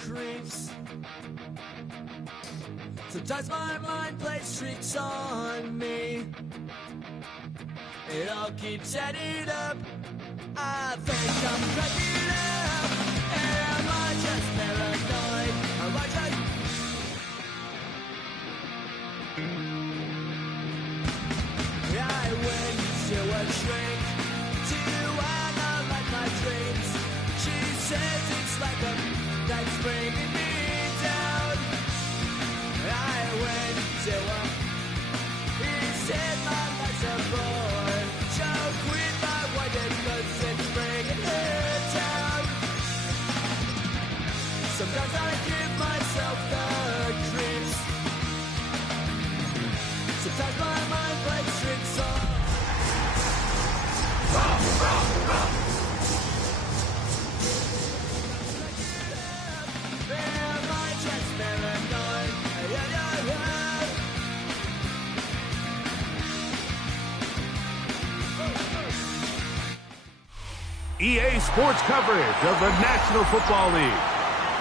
creeps. Sometimes my mind plays tricks on me. It all keeps adding up. I think I'm cracking up. Am I just paranoid? Am I just... I went to a shrink to analyze my dreams. She says it's like a that's bringing me down. I went to a... He said my life's a bore. Choke with my white because it's bringing her down. Sometimes I give myself the creeps. Sometimes my mind plays tricks on. Am I just paranoid? EA Sports coverage of the National Football League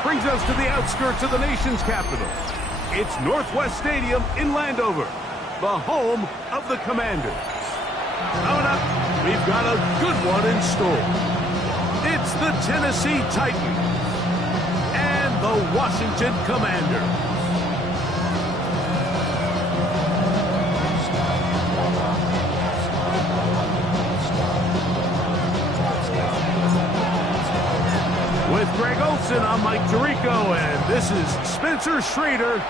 brings us to the outskirts of the nation's capital. It's Northwest Stadium in Landover, the home of the Commanders. Coming up, we've got a good one in store. It's the Tennessee Titans and the Washington Commanders. With Greg Olson, I'm Mike Tirico, and this is Spencer Schrader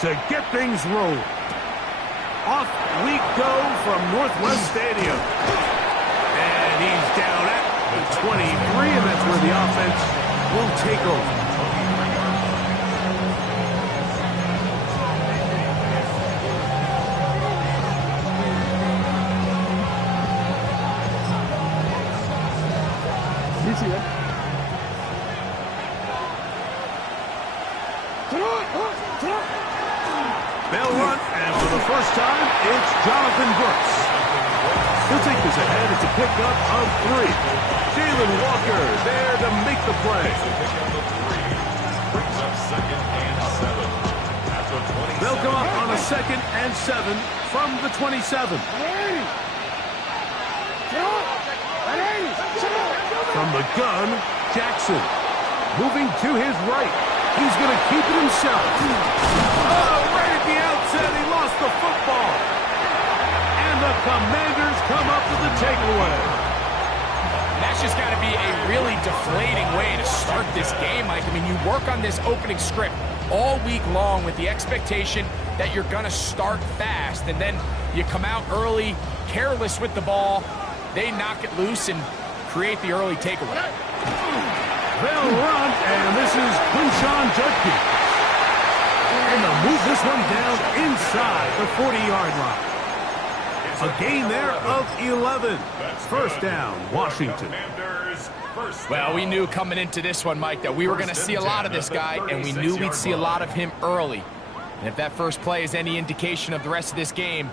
to get things rolling. Off we go from Northwest Stadium. And he's down at the 23, and that's where the offense will take over. You see that? They'll run, and for the first time, it's Jonathan Brooks. He'll take this ahead. It's a pickup of 3. Jalen Walker there to make the play. Brings up 2nd and 7. At the 27. They'll come up on a 2nd and 7 from the 27. From the gun, Jackson. Moving to his right. He's going to keep it himself. Oh, right at the outset, he lost the football. And the Commanders come up with the takeaway. That's just got to be a really deflating way to start this game, Mike. I mean, you work on this opening script all week long with the expectation that you're going to start fast, and then you come out early, careless with the ball. They knock it loose and create the early takeaway. They'll run, and this is Quinshon Judkins. And they'll move this one down inside the 40-yard line. A gain there of 11. First down, Washington. Well, we knew coming into this one, Mike, that we were going to see a lot of this guy, and we knew we'd see a lot of him early. And if that first play is any indication of the rest of this game,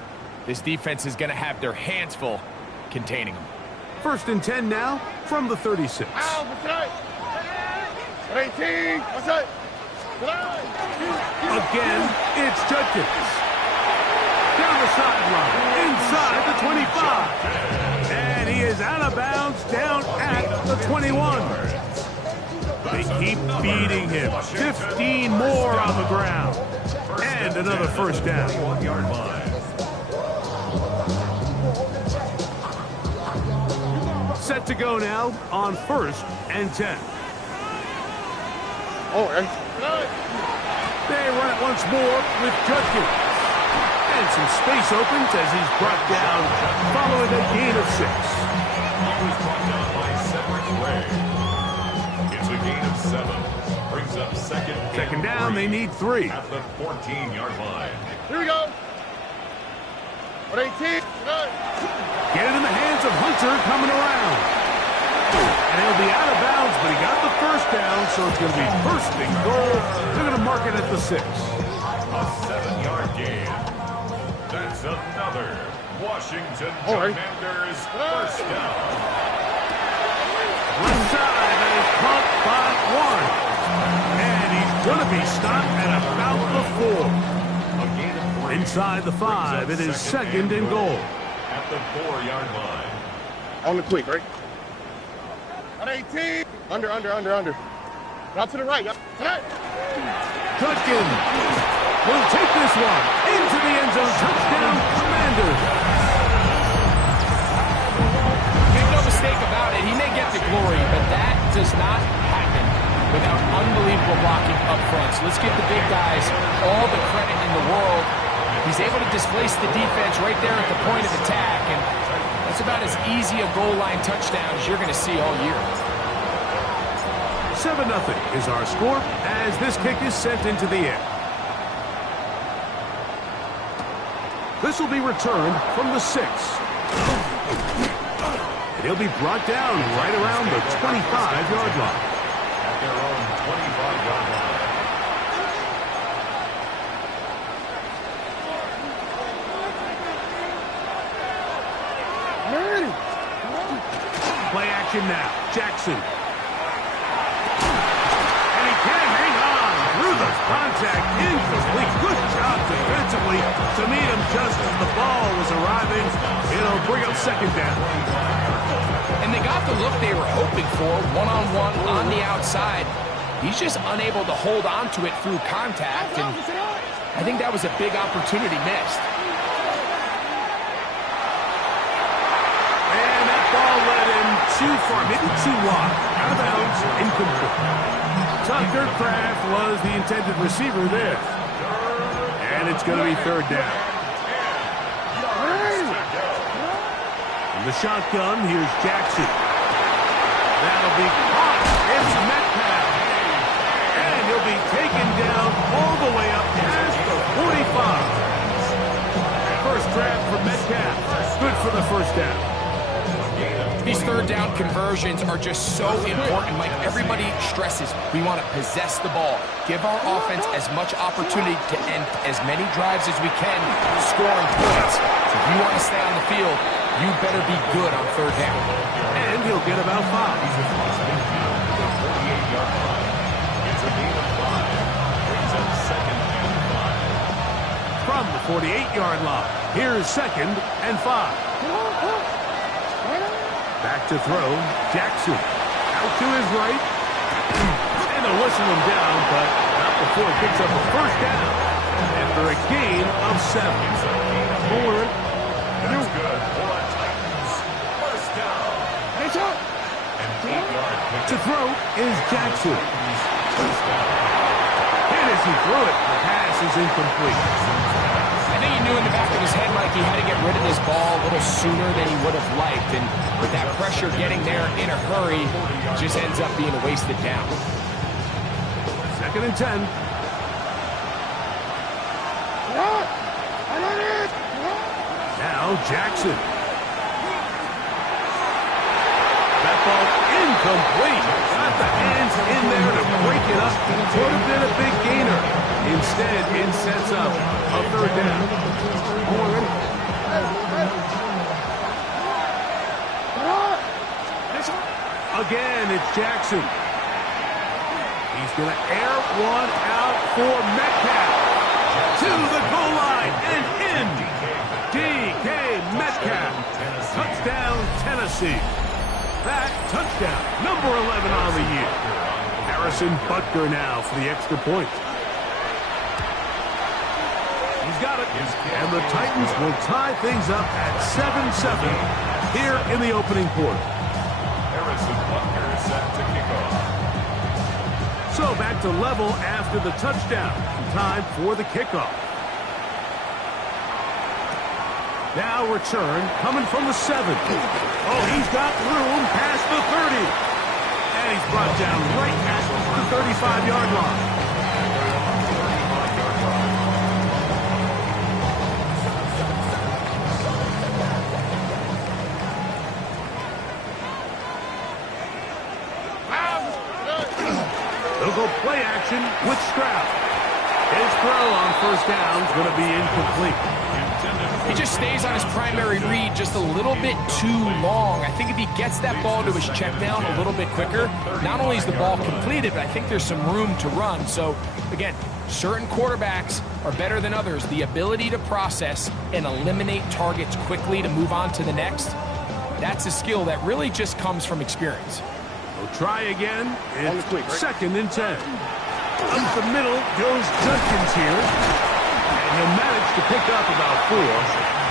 this defense is going to have their hands full containing him. 1st and 10 now from the 36. Again, it's Judkins. Down the sideline, inside the 25. And he is out of bounds down at the 21. They keep beating him. 15 more on the ground. And another first down. Set to go now on 1st and 10. They run it once more with Judkins. And some space opens as he's brought down following a gain of 6. He was brought down by Cedric Ray. It's a gain of 7. Brings up 2nd. Second down, they need 3. At the 14-yard line. Here we go. 18. Get it in the hands of Hunter coming around. And he'll be out of bounds, but he got the first down, so it's going to be 1st and goal. They're going to mark it at the 6. A 7-yard gain. That's another Washington Commanders first down. Left side, and is caught by 1. And he going to be stopped at about the 4. A gain of 3. Inside the 5, it is second and goal. At the 4-yard line. On the quick, right? On 18. Under. Out to the right. Cutkin will take this one into the end zone. Touchdown, Commanders. Make no mistake about it, he may get the glory, but that does not happen without unbelievable blocking up front. So let's give the big guys all the credit in the world. He's able to displace the defense right there at the point of attack, and that's about as easy a goal line touchdown as you're going to see all year. 7-0 is our score as this kick is sent into the air. This will be returned from the 6. And he'll be brought down right around the 25-yard line. At their own 25-yard line. Play action now. Jackson. And he can hang on through the contact. Incomplete. Good job defensively to meet him just as the ball was arriving. It'll bring up second down. And they got the look they were hoping for, one-on-one on the outside. He's just unable to hold on to it through contact, and I think that was a big opportunity missed. And that ball led him too far, maybe too wide. Out of bounds, incomplete. Tucker Kraft was the intended receiver there. And it's going to be third down. In the shotgun, here's Jackson. That'll be caught. It's Metcalf. And he'll be taken down all the way up past the 45. First grab for Metcalf. Good for the first down. These third down conversions are just so important, Mike. Everybody stresses we want to possess the ball, give our offense as much opportunity to end as many drives as we can, scoring points. So if you want to stay on the field, you better be good on third down. And he'll get about 5. 48-yard line. It's a gain of 5. Brings up second and 5. From the 48-yard line, here's second and 5. Back to throw, Jackson. Out to his right. And they'll whistle him down, but not before he picks up a first down. After a gain of 7. More. That's good for Titans. First down. And 8-yard To throw is Jackson. And as he threw it, the pass is incomplete. I think he knew in the back of his head, Mike, he had to get rid of this ball a little sooner than he would have liked. And with that pressure getting there in a hurry, it just ends up being a wasted down. Second and 10. Now Jackson. That ball incomplete. Got the hands in there to break it up. Would have been a big gainer. Instead, it sets up a third down. Again, it's Jackson. He's going to air one out for Metcalf. To the goal line and in. DK Metcalf. Touchdown, Tennessee. That touchdown, number 11 on the year. Harrison Butker now for the extra point. He's got it. And the Titans will tie things up at 7-7 here in the opening quarter. Harrison Butker is set to kick off. So back to level after the touchdown. Time for the kickoff. Now return coming from the 7. Oh, he's got room past the 30. And he's brought down right at the 35-yard line. They'll go play action with Stroud. His throw on first down is going to be incomplete. Intended He just stays on his primary read just a little bit too long. I think if he gets that ball to his check down a little bit quicker, not only is the ball completed, but I think there's some room to run. So, again, certain quarterbacks are better than others. The ability to process and eliminate targets quickly to move on to the next, that's a skill that really just comes from experience. We'll try again. It's 2nd and 10. Up the middle goes Judkins here. And he'll manage to pick up about 4.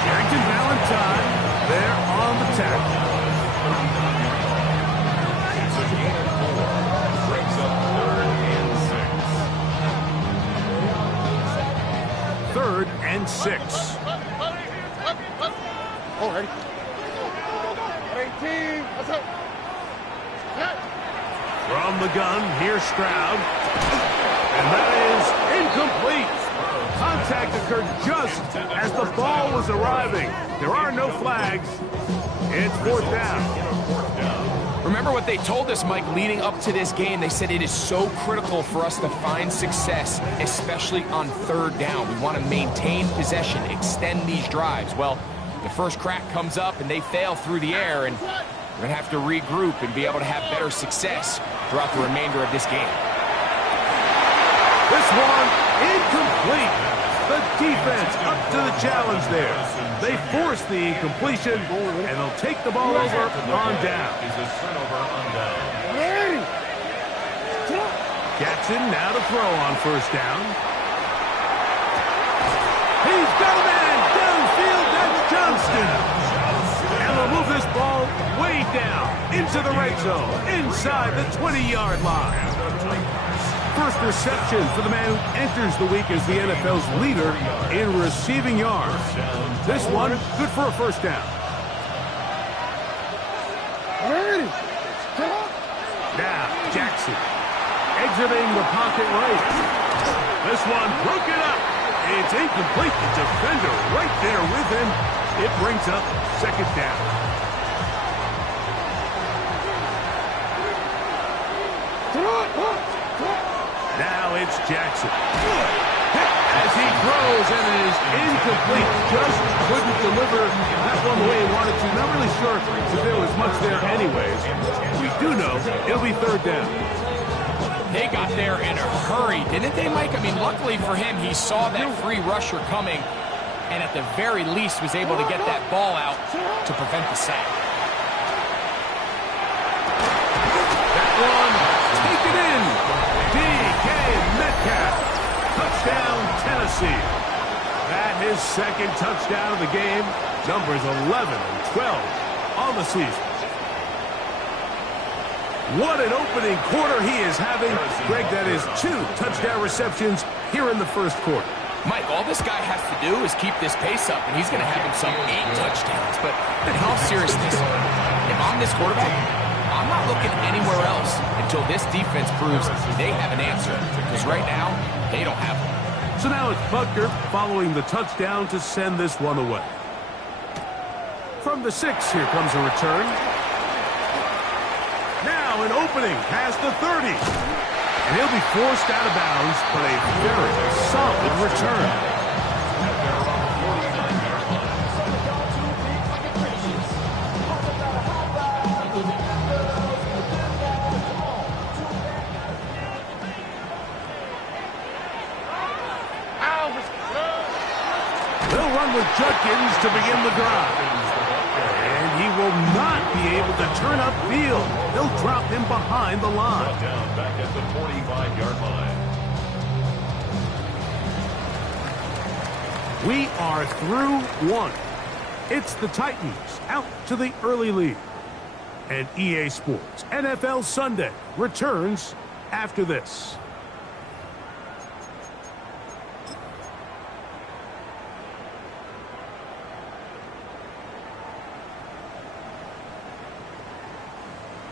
Carrington Valentine there on the tackle. It's a gain of 4. Brings up 3rd and 6. 3rd and 6. Oh, ready? 18. Let's go. From the gun, here's Stroud. And that is incomplete. Contact occurred just as the ball was arriving. There are no flags. It's 4th down. Remember what they told us, Mike, leading up to this game. They said it is so critical for us to find success, especially on 3rd down. We want to maintain possession, extend these drives. Well, the first crack comes up and they fail through the air, and we're going to have to regroup and be able to have better success throughout the remainder of this game. This one incomplete. The defense up to the challenge there. They force the incompletion, and they'll take the ball over on down. Jackson now to throw on 1st down. He's got a man downfield. That's Johnston. And they'll move this ball way down into the red zone, inside the 20-yard line. First reception for the man who enters the week as the NFL's leader in receiving yards. This one, good for a 1st down. Now, Jackson, exiting the pocket right. This one broken up. It's incomplete. The defender right there with him. It brings up 2nd down. Now it's Jackson. As he throws, and it is incomplete. Just couldn't deliver that one the way he wanted to. Not really sure if there was much there anyways. We do know it'll be 3rd down. They got there in a hurry, didn't they, Mike? I mean, luckily for him, he saw that free rusher coming, and at the very least was able to get that ball out to prevent the sack. That one, take it in. DK Metcalf, touchdown Tennessee. That his 2nd touchdown of the game. Numbers 11 and 12 on the season. What an opening quarter he is having. Greg, that is 2 touchdown receptions here in the 1st quarter. Mike, all this guy has to do is keep this pace up, and he's going to have himself 8 touchdowns. But in all seriousness, if I'm this quarterback, I'm not looking anywhere else until this defense proves they have an answer. Because right now, they don't have one. So now it's Butker following the touchdown to send this one away. From the 6, here comes a return. Now an opening past the 30. And he'll be forced out of bounds, but a very solid return. They'll run with Judkins to begin the drive. And he will not be able to turn upfield. They'll drop him behind the line. Down back at the 45-yard line. We are through 1. It's the Titans out to the early lead. And EA Sports NFL Sunday returns after this.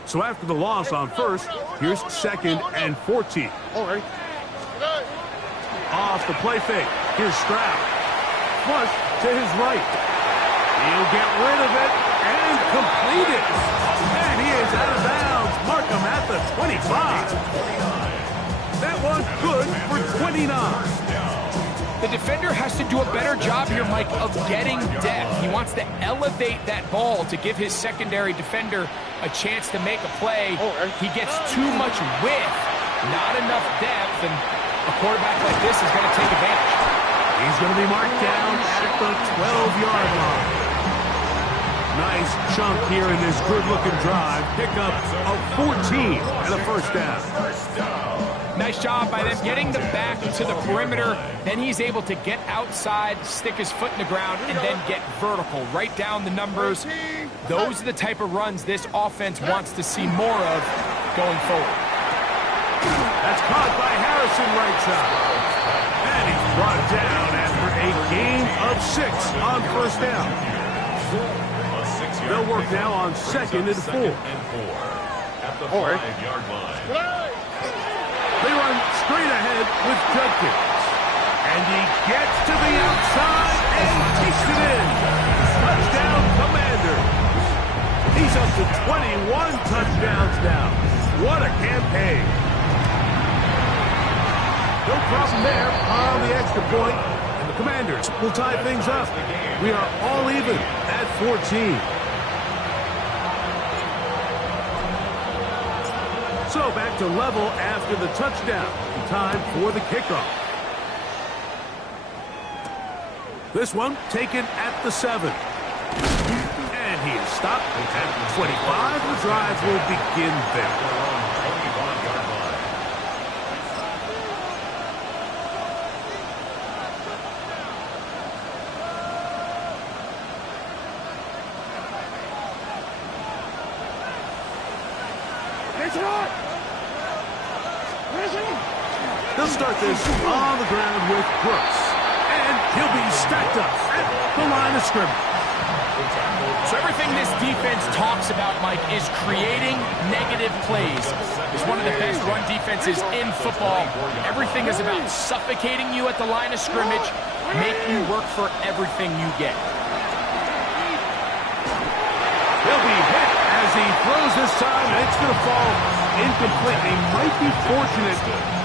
So after the loss on 1st, here's 2nd and 14. All right. Off the play fake. Here's Stroud. Flush to his right. He'll get rid of it and complete it. And he is out of bounds. Mark him at the 25. That one's good for 29. The defender has to do a better job here, Mike, of getting depth. He wants to elevate that ball to give his secondary defender a chance to make a play. He gets too much width, not enough depth, and a quarterback like this is going to take advantage. He's going to be marked down at the 12-yard line. Nice chunk here in this good-looking drive. Pickup of 14 and a first down. Nice job by them getting the back to the perimeter. Then he's able to get outside, stick his foot in the ground, and then get vertical. Right down the numbers. Those are the type of runs this offense wants to see more of going forward. That's caught by Harrison right side. And he's brought down after a gain of 6 on first down. They'll work now on 2nd and 4. At the 5-yard line. They run straight ahead with Judkins. And he gets to the outside and takes it in. Touchdown, Commanders. He's up to 21 touchdowns now. What a campaign. No problem there on the extra point. And the Commanders will tie things up. We are all even at 14. So back to level after the touchdown. Time for the kickoff. This one taken at the 7. And he is stopped at the 25. The drive will begin there. They'll start this on the ground with Brooks. And he'll be stacked up at the line of scrimmage. So everything this defense talks about, Mike, is creating negative plays. It's one of the best run defenses in football. Everything is about suffocating you at the line of scrimmage, make you work for everything you get. He'll be hit as he throws this time, and it's going to fall incomplete. He might be fortunate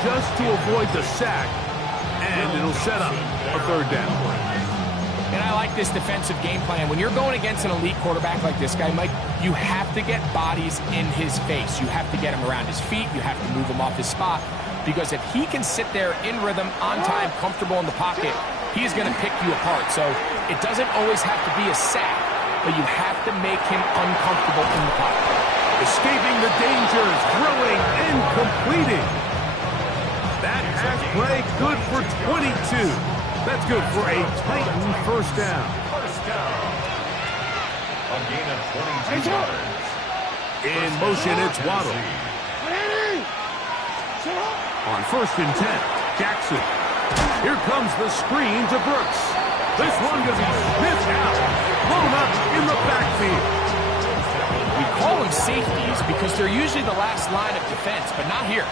just to avoid the sack, and it'll set up a third down. And I like this defensive game plan. When you're going against an elite quarterback like this guy, Mike, you have to get bodies in his face. You have to get him around his feet. You have to move him off his spot. Because if he can sit there in rhythm, on time, comfortable in the pocket, he's going to pick you apart. So it doesn't always have to be a sack, but you have to make him uncomfortable in the pocket. Escaping the dangers, throwing and completing. That half play good for 22. That's good for a Titan first down. A gain of 22 yards. In motion, it's Waddle. On 1st and 10, Jackson. Here comes the screen to Brooks. This one going to be sniffed out, blown up in the backfield. We call them safeties because they're usually the last line of defense, but not here.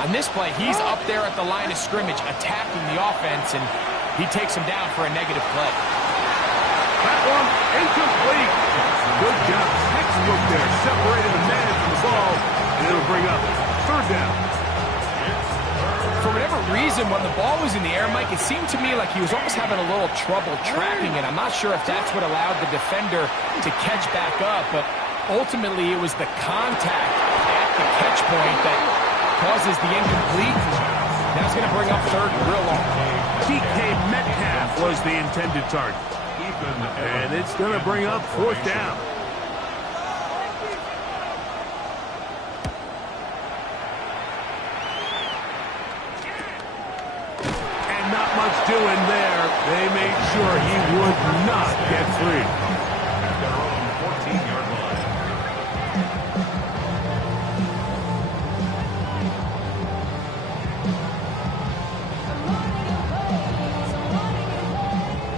On this play, he's up there at the line of scrimmage attacking the offense, and he takes him down for a negative play. That one incomplete. Good job. Textbook there. Separated the man from the ball, and it'll bring up third down. For whatever reason, when the ball was in the air, Mike, it seemed to me like he was almost having a little trouble tracking it. I'm not sure if that's what allowed the defender to catch back up, but ultimately it was the contact at the catch point that causes the incomplete. That's going to bring up third real long. DK Metcalf was the intended target. And it's going to bring up fourth down. And not much doing there. They made sure he would not get free. At their own 14-yard line.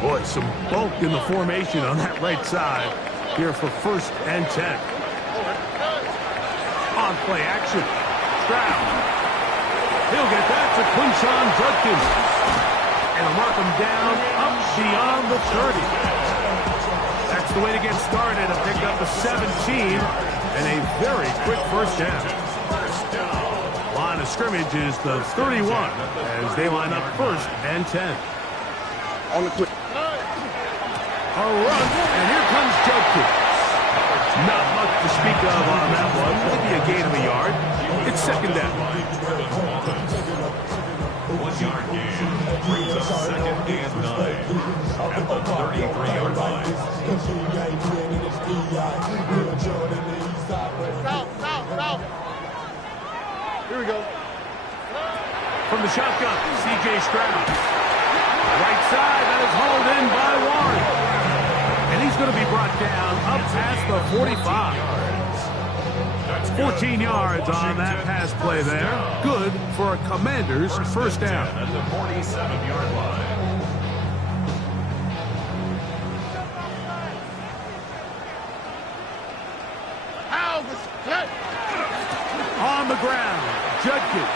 Boy, some bulk in the formation on that right side here for 1st and 10. On play action. Stroud. He'll get that to Quinshon Judkins. And he'll mark him down up beyond the 30. That's the way to get started. A pick up a 17 and a very quick first down. Line of scrimmage is the 31 as they line up 1st and 10. On the quick. A run, and here comes Judkins. Not much to speak of on that one. Maybe a gain of a yard. It's second down. 1 yard gain brings up second and 9 at the 33-yard line. South. Here we go. From the shotgun, C.J. Stroud. Right side, that is hauled in by Warren. And he's going to be brought down up past the 45. 14 yards on that pass play there. Good for a Commanders first down. At the 47-yard line. On the ground, Judkins.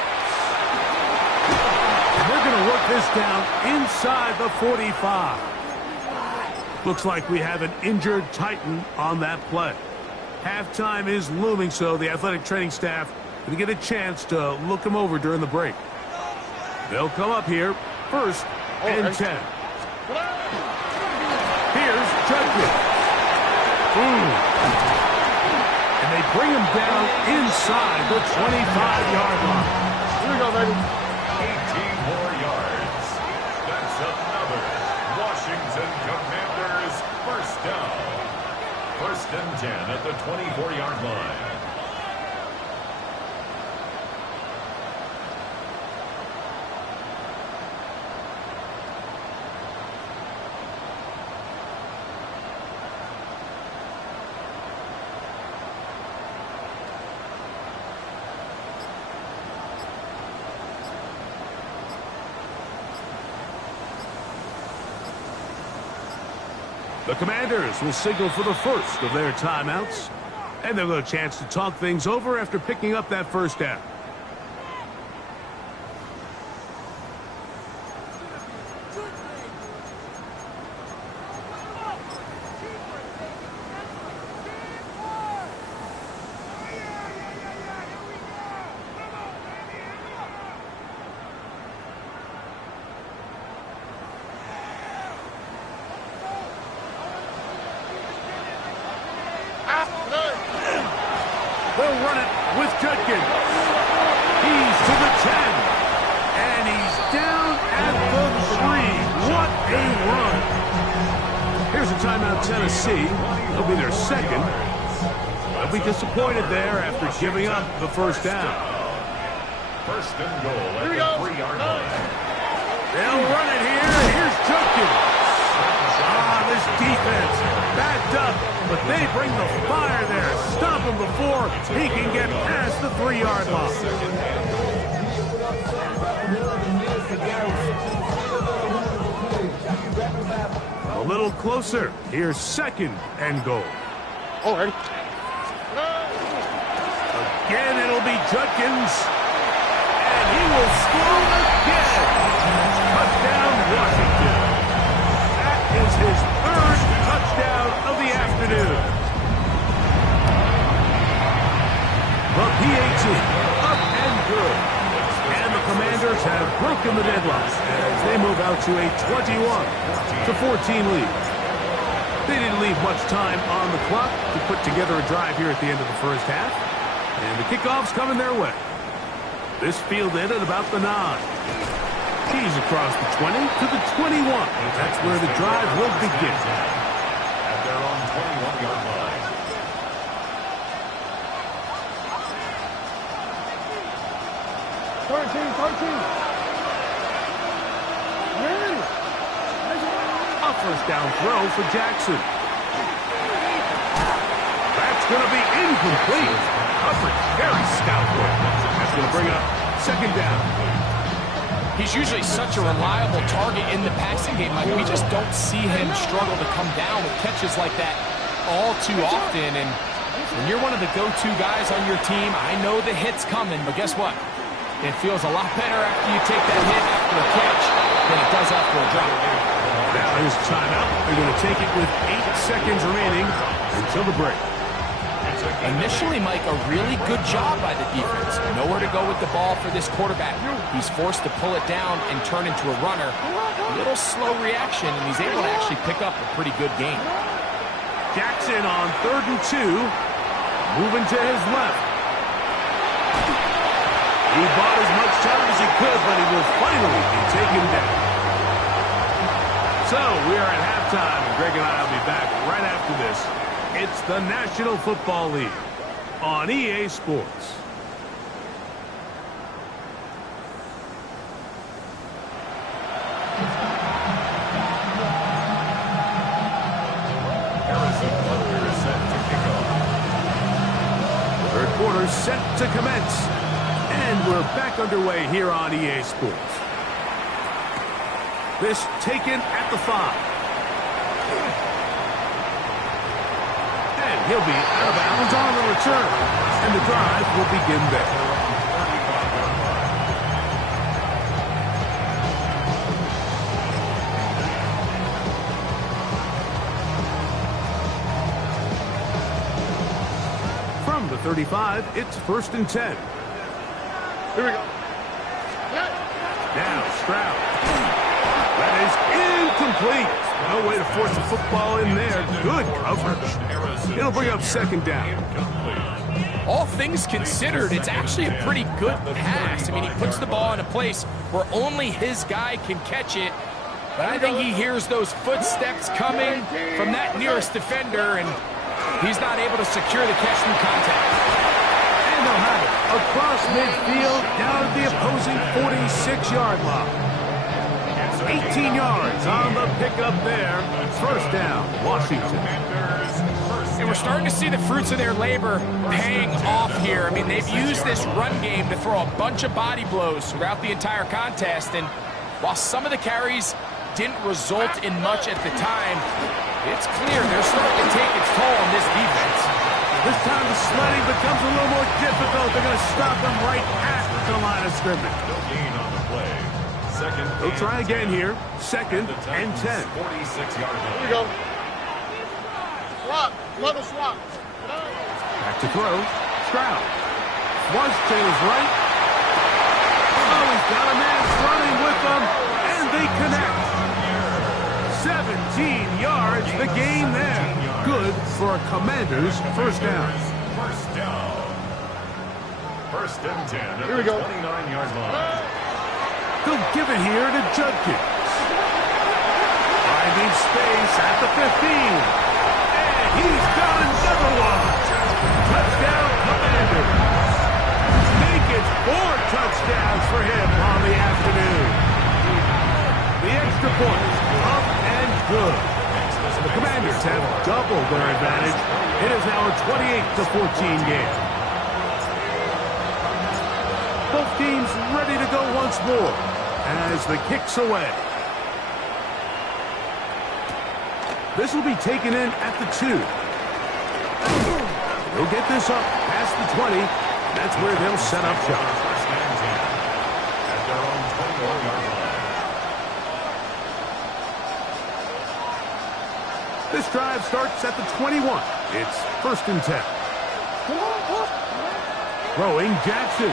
We're going to work this down inside the 45. Looks like we have an injured Titan on that play. Halftime is looming, so the athletic training staff going to get a chance to look him over during the break. They'll come up here, first and 10. Here's Judkins. And they bring him down inside the 25-yard line. Here we go, baby. 18 more yards. That's another Washington Commanders first down. First and 10 at the 24-yard line. The Commanders will signal for the first of their timeouts, and they'll get a chance to talk things over after picking up that first down. They'll run it with Judkins. He's to the 10. And he's down at the 3. What a run. Here's a timeout, Tennessee. It'll be their second. They'll be disappointed there after giving up the first down. First and goal at the 3-yard line. They'll run it here. Here's Judkins. This defense backed up, but they bring the fire there. Stop him before he can get past the 3-yard line. A little closer. Here's second and goal. All right. Again, it'll be Judkins. And he will score again. Touchdown, Washington. That is his third touchdown of the afternoon. The PAT up and good. And the Commanders have broken the deadlock as they move out to a 21-14 lead. They didn't leave much time on the clock to put together a drive here at the end of the first half. And the kickoff's coming their way. This fielded at about the 9. Keys across the 20 to the 21. That's where the drive will begin. At their own 21-yard line. A first down throw for Jackson. That's going to be incomplete. Coverage very stout work. That's going to bring up second down. He's usually such a reliable target in the passing game. Like, we just don't see him struggle to come down with catches like that all too often. And when you're one of the go-to guys on your team, I know the hit's coming, but guess what? It feels a lot better after you take that hit after a catch than it does after a drop. Now here's timeout. They're going to take it with 8 seconds remaining until the break. Initially, Mike, a really good job by the defense. Nowhere to go with the ball for this quarterback. He's forced to pull it down and turn into a runner. A little slow reaction, and he's able to actually pick up a pretty good gain. Jackson on 3rd and 2. Moving to his left. He bought as much time as he could, but he will finally be taken down. So, we are at halftime, and Greg and I will be back right after this. It's the National Football League on EA Sports. Third quarter set to commence. And we're back underway here on EA Sports. This taken at the 5. And he'll be out of bounds on the return. And the drive will begin there. From the 35, it's 1st and 10. Here we go. Now Stroud. That is incomplete. No way to force the football in there. Good coverage. It'll bring up 2nd down. All things considered, it's actually a pretty good pass. I mean, he puts the ball in a place where only his guy can catch it. But I think he hears those footsteps coming from that nearest defender, and he's not able to secure the catch through contact. And they'll have it across midfield down at the opposing 46-yard line. 18 yards on the pickup there. 1st down, Washington. And we're starting to see the fruits of their labor paying off here. I mean, they've used this run game to throw a bunch of body blows throughout the entire contest. And while some of the carries didn't result in much at the time, it's clear they're starting to take its toll on this defense. This time the sledding becomes a little more difficult. They're going to stop him right at the line of scrimmage. No gain on the play. They'll try again here. 2nd and 10. 46-yard line. Here we go. Swap. Level swap. Back to throw. Stroud. Flush to his right. Oh, he's got a man running with them. And they connect. 17 yards. The gain there. Good for a Commanders' 1st down. 1st and 10 at Here we go. 29-yard line. They'll give it here to Judkins. Finding space at the 15. And he's got another one. Touchdown, Commanders. Make it 4 touchdowns for him on the afternoon. The extra point, up and good. The Commanders have doubled their advantage. It is now a 28-14 game. Both teams ready to go once more as the kick's away. This will be taken in at the 2. They'll get this up past the 20. That's where they'll set up shop. 1st and 10 at their own 21-yard line. This drive starts at the 21. It's 1st and 10. Throwing Jackson.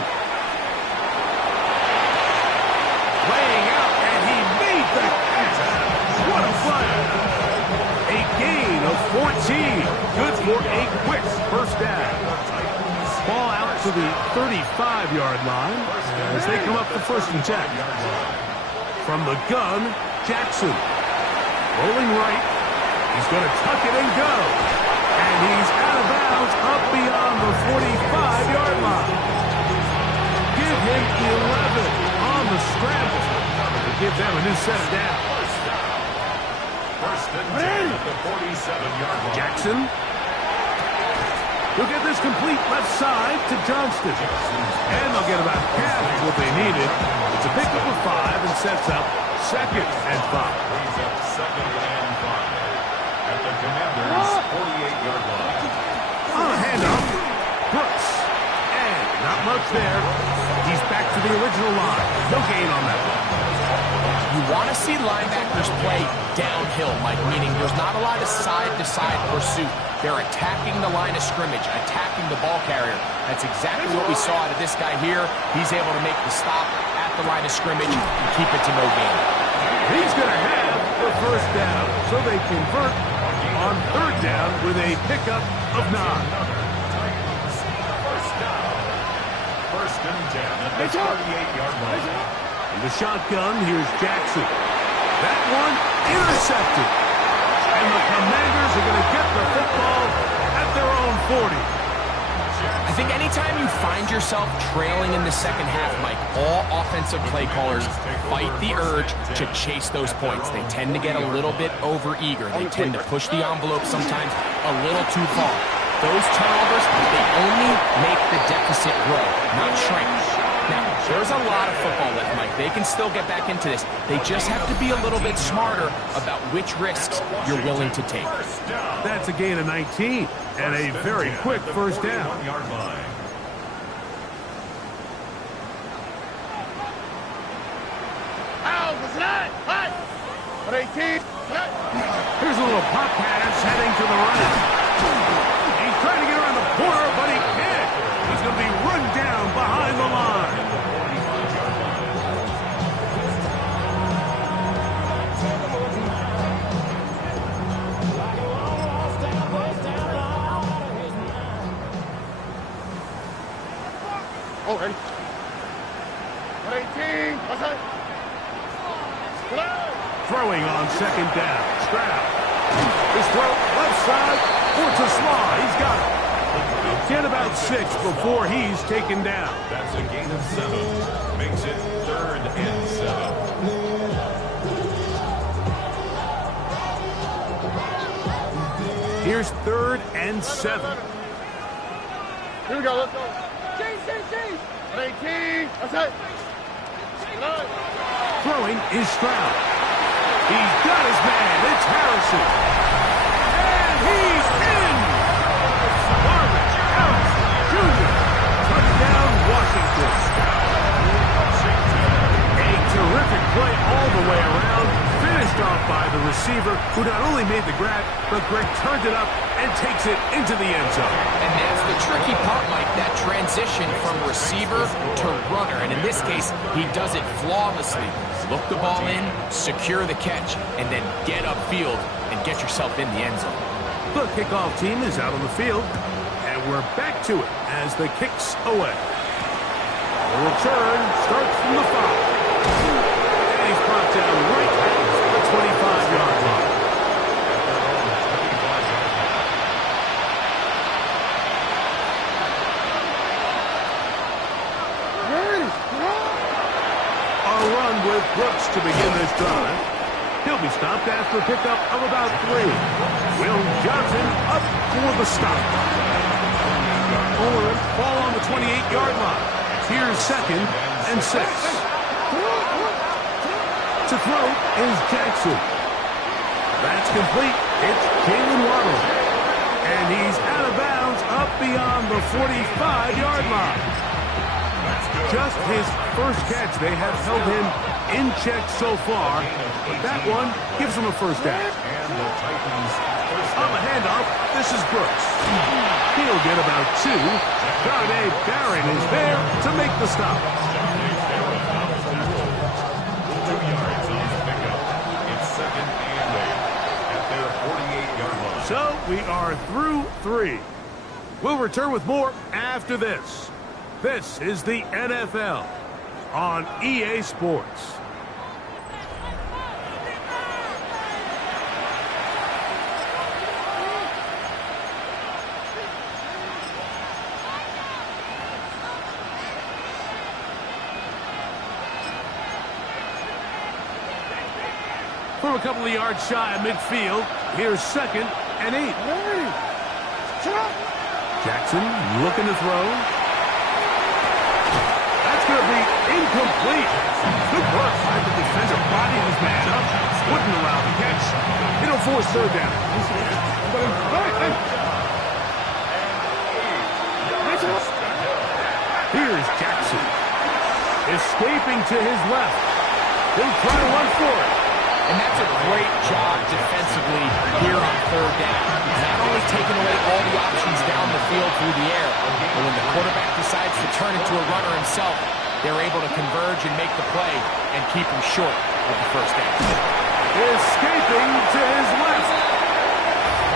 Laying out, and he made the catch. What a play. A gain of 14. Good for a quick 1st down. Ball out to the 35-yard line as they come up to 1st and 10. From the gun, Jackson. Rolling right. He's going to tuck it and go. And he's out of bounds up beyond the 45-yard line. Give him 11 on the scramble. It gives them a new set of downs. 1st and 10 at the 47-yard line. Jackson. He'll get this complete left side to Johnston. And they'll get about half what they needed. It's a pickup of 5 and sets up 2nd and 5. Brings up 2nd and 5 at the Commanders' 48-yard line. On a handoff, Brooks. And not much there. He's back to the original line. No gain on that one. You want to see linebackers play downhill, Mike, meaning there's not a lot of side-to-side pursuit. They're attacking the line of scrimmage, attacking the ball carrier. That's exactly what we saw out of this guy here. He's able to make the stop at the line of scrimmage and keep it to no gain. He's going to have the first down, so they convert on third down with a pickup of 9. First and 10 at the 38-yard line. In the shotgun, here's Jackson. That one intercepted. And the Commanders are going to get the football at their own 40. I think anytime you find yourself trailing in the second half, Mike, all offensive play callers fight the urge to chase those points. They tend to get a little bit overeager. They tend to push the envelope sometimes a little too far. Those turnovers, they only make the deficit grow, not shrink. Now, there's a lot of football left, Mike. They can still get back into this. They just have to be a little bit smarter about which risks you're willing to take. That's a gain of 19 and a very quick first down. Here's a little pop pass heading to the right. He's trying to get around the corner, but he can't. He's going to be run down behind the line. Oh, ready? 118. What's that? Throwing on second down. Stroud. His throw left side. Towards a slaw. He's got it. Get about 6 before he's taken down. That's a gain of 7. Makes it 3rd and 7. Here's 3rd and 7. Here we go. Let's go. 118. What's that? Throwing is Stroud. He's got his man. It's Harrison. And he's in. Marvin Harris Jr. Touchdown, Washington. A terrific play all the way around. Finished off by the receiver, who not only made the grab, but Greg turned it up and takes it into the end zone. And that's the tricky part, Mike, that transition from receiver to runner. And in this case, he does it flawlessly. Look the ball in, secure the catch, and then get upfield and get yourself in the end zone. The kickoff team is out on the field, and we're back to it as the kick's away. The return starts from the 5. And he's brought down right at the 25-yard line. A run with Brooks to begin this drive. He'll be stopped after a pickup of about 3. Will Johnson up for the stop. Over ball on the 28-yard line. Here's 2nd and 6. To throw is Jackson. That's complete. It's Jalen Waddle. And he's out of bounds up beyond the 45-yard line. Just his first catch. They have held him in check so far, but that one gives him a first down. On the handoff, this is Brooks. He'll get about 2. Darnay Barron is there to make the stop. 2 yards on the pickup. It's 2nd and 8 at their 48-yard line. So we are through 3. We'll return with more after this. This is the NFL on EA Sports. From a couple of yards shy of midfield, here's 2nd and 8. Jackson looking to throw. That's going to be incomplete. Good work by the defender. Body his man up. Wouldn't allow the catch. It'll force 3rd down. Here's Jackson. Escaping to his left. He'll try to run for it. And that's a great job defensively here on third down. Not only taking away all the options down the field through the air, but when the quarterback decides to turn into a runner himself, they're able to converge and make the play and keep him short of the first down. Escaping to his left.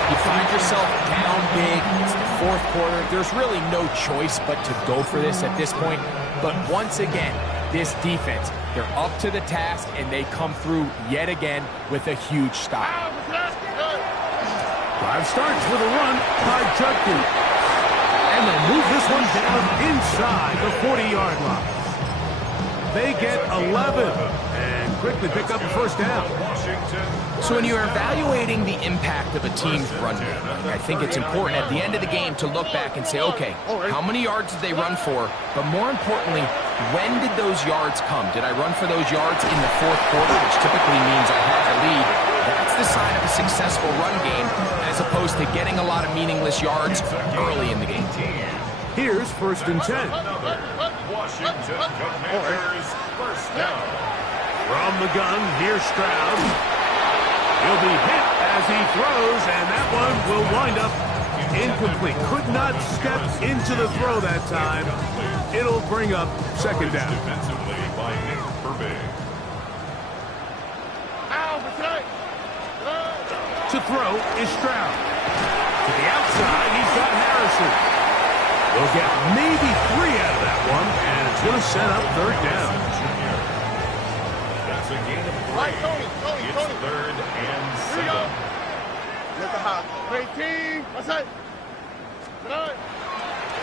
You find yourself down big. It's the fourth quarter. There's really no choice but to go for this at this point. But once again, this defense, they're up to the task, and they come through yet again with a huge stop. Drive starts with a run by Judkins. And they'll move this one down inside the 40-yard line. They get 11 and quickly pick up the first down. So when you're evaluating the impact of a team's run game, I think it's important at the end of the game to look back and say, okay, how many yards did they run for? But more importantly, when did those yards come? Did I run for those yards in the fourth quarter, which typically means I have the lead? That's the sign of a successful run game, as opposed to getting a lot of meaningless yards early in the game. Here's 1st and 10. Washington Commanders first down. From the gun, here's Stroud. He'll be hit as he throws, and that one will wind up incomplete. Could not step into the throw that time. It'll bring up 2nd down. Defensively by Nick Herbig. To throw is Stroud. To the outside, he's got Harrison. They'll get maybe 3 out of that one, and it's going to set up 3rd down. That's a gain of 3. It's 3rd and 7. Let the hop. Great team. What's that?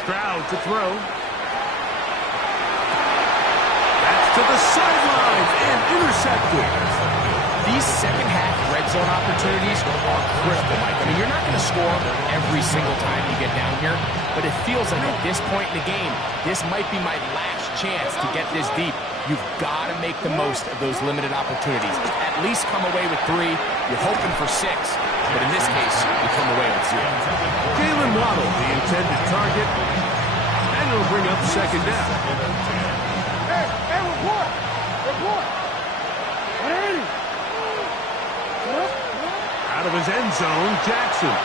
Stroud to throw. That's to the sidelines and intercepted. These second-half red zone opportunities are critical, Mike. I mean, you're not going to score every single time you get down here, but it feels like at this point in the game, this might be my last chance to get this deep. You've got to make the most of those limited opportunities. At least come away with 3. You're hoping for 6, but in this case, you come away with 0. Jalen Waddle, the intended target, and it'll bring up 2nd down. Hey, report. Out of his end zone, Jackson.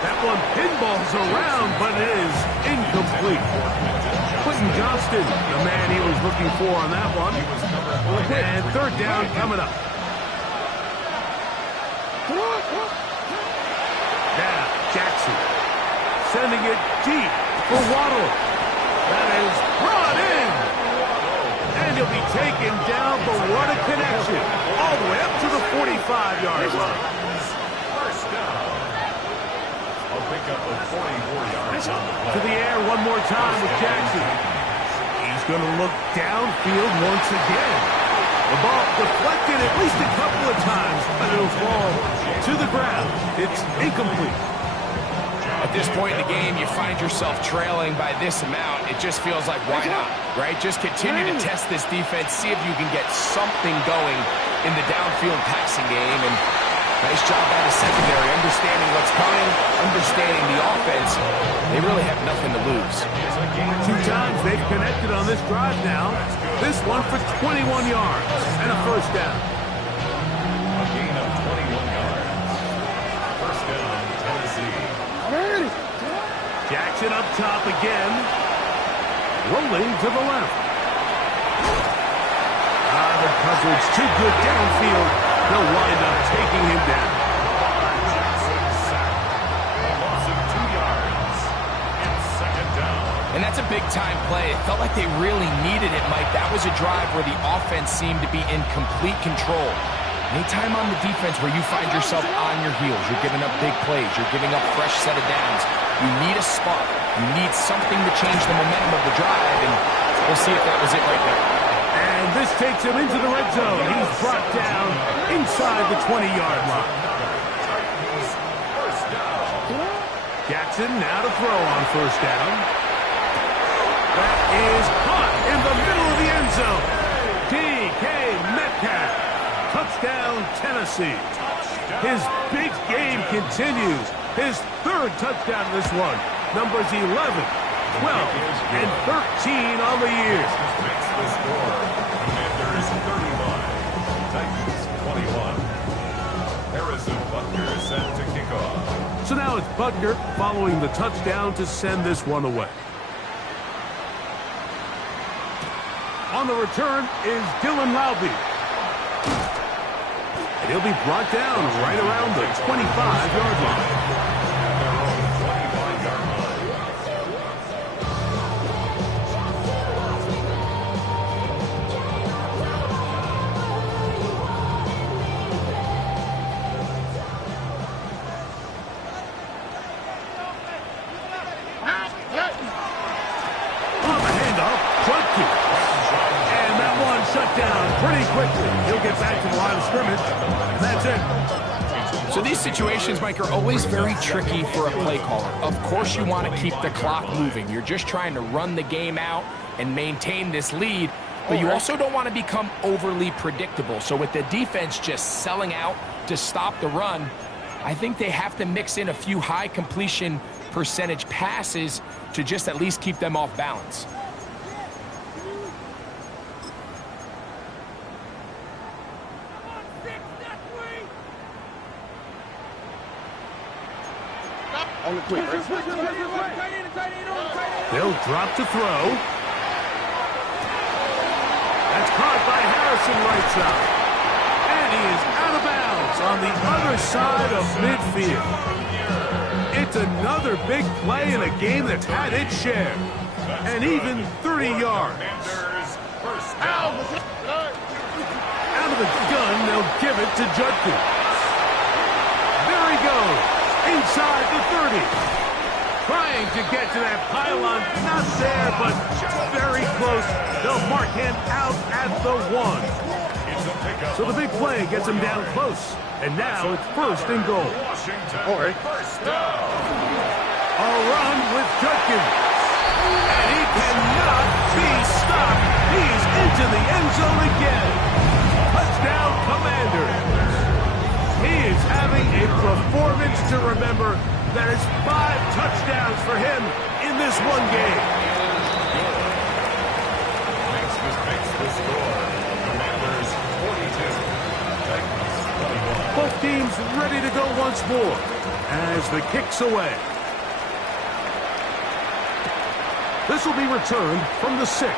That one pinballs around, but it is incomplete. Quentin Johnston, the man he was looking for on that one. And 3rd down coming up. Now, Jackson sending it deep for Waddle. That is brought in. And he'll be taken down, but what a connection. All the way up to the 45-yard line. First down. A pickup of 44 yards. To the air one more time with Jackson. He's going to look downfield once again. The ball deflected at least a couple of times, but it'll fall to the ground. It's incomplete. At this point in the game, you find yourself trailing by this amount. It just feels like, why not, right? Just continue to test this defense, see if you can get something going in the downfield passing game. And nice job by the secondary, understanding what's coming, understanding the offense. They really have nothing to lose. 2 times they've connected on this drive now. This one for 21 yards and a 1st down. A gain of 21 yards. First down, Tennessee. Jackson up top again. Rolling to the left. The coverage too good downfield. They'll wind up taking him down. Jackson sacked. A loss of 2 yards. It's 2nd down. And that's a big-time play. It felt like they really needed it, Mike. That was a drive where the offense seemed to be in complete control. Anytime on the defense where you find yourself on your heels, you're giving up big plays, you're giving up fresh set of downs, you need a spark. You need something to change the momentum of the drive, and we'll see if that was it right there. And this takes him into the red zone. He's brought down inside the 20-yard line. Jackson now to throw on 1st down. That is caught in the middle of the end zone. DK Metcalf. Touchdown, Tennessee. His big game continues. His 3rd touchdown in this one. Numbers 11, 12, and 13 on the year. Makes the score. Commanders 35. Titans Butker following the touchdown to send this one away. On the return is Dylan Loudby. And he'll be brought down right around the 25-yard line. So these situations, Mike, are always very tricky for a play caller. Of course you want to keep the clock moving. You're just trying to run the game out and maintain this lead, but you also don't want to become overly predictable. So with the defense just selling out to stop the run, I think they have to mix in a few high completion percentage passes to just at least keep them off balance. On the quick, right? They'll drop to throw. That's caught by Harrison right side. And he is out of bounds on the other side of midfield. It's another big play in a game that's had its share. And even 30 yards. Out of the gun, they'll give it to Judkins. There he goes. Inside the 30. Trying to get to that pylon. Not there, but very close. They'll mark him out at the 1. So the big play gets him down close. And now it's first and goal. All right. A run with Judkins. And he cannot be stopped. He's into the end zone again. Touchdown, Commanders. He is having a performance to remember. That is 5 touchdowns for him in this one game. Makes the score. Commanders 42. Both teams ready to go once more as the kick's away. This will be returned from the 6.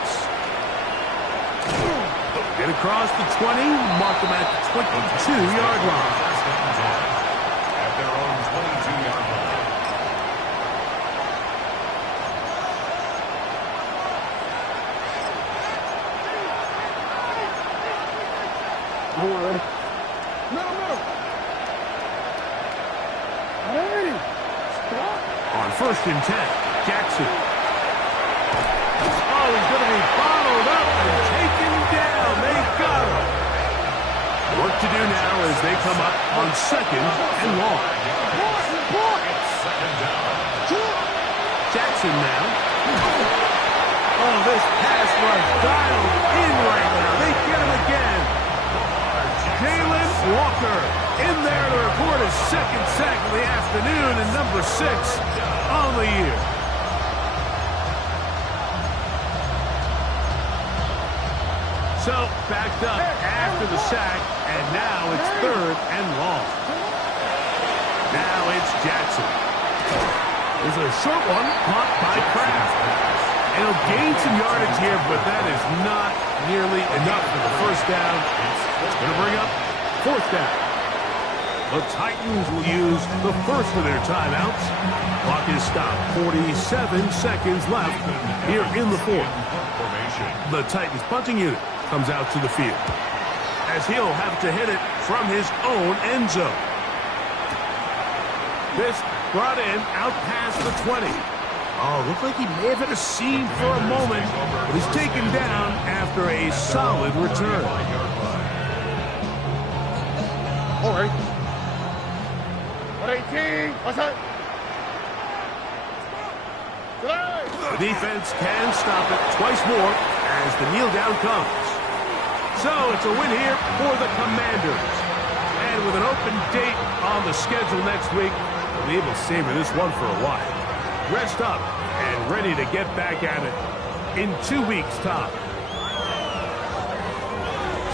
Get across the 20, mark them at the 22-yard line. At their own 22-yard line. Middle. Hey, stop. On first and 10, Jackson. Oh, he's going to be followed up and taken down. They got him. Work to do now as they come up on second and long. Jackson now. Oh, this pass was dialed in right now. They get him again. Jalen Walker in there to record his second sack of the afternoon and number 6 on the year. So, backed up after the sack, and now it's third and long. Now it's Jackson. There's a short one caught by Kraft. And he'll gain some yardage here, but that is not nearly enough for the first down. It's going to bring up fourth down. The Titans will use the first of their timeouts. Clock is stopped. 47 seconds left here in the fourth. The Titans punting unit comes out to the field as he'll have to hit it from his own end zone. This brought in out past the 20. Oh, looked like he may have hit a seam for a moment, but he's taken down after a solid return. All right. 118. What's that? The defense can stop it twice more as the kneel down comes. So it's a win here for the Commanders. And with an open date on the schedule next week, they'll be able to savor this one for a while. Rest up and ready to get back at it in 2 weeks' time.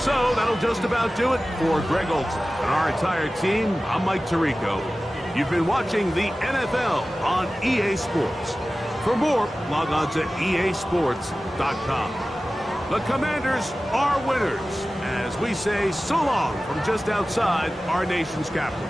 So that'll just about do it for Greg Olson and our entire team. I'm Mike Tirico. You've been watching the NFL on EA Sports. For more, log on to easports.com. The Commanders are winners, as we say so long from just outside our nation's capital.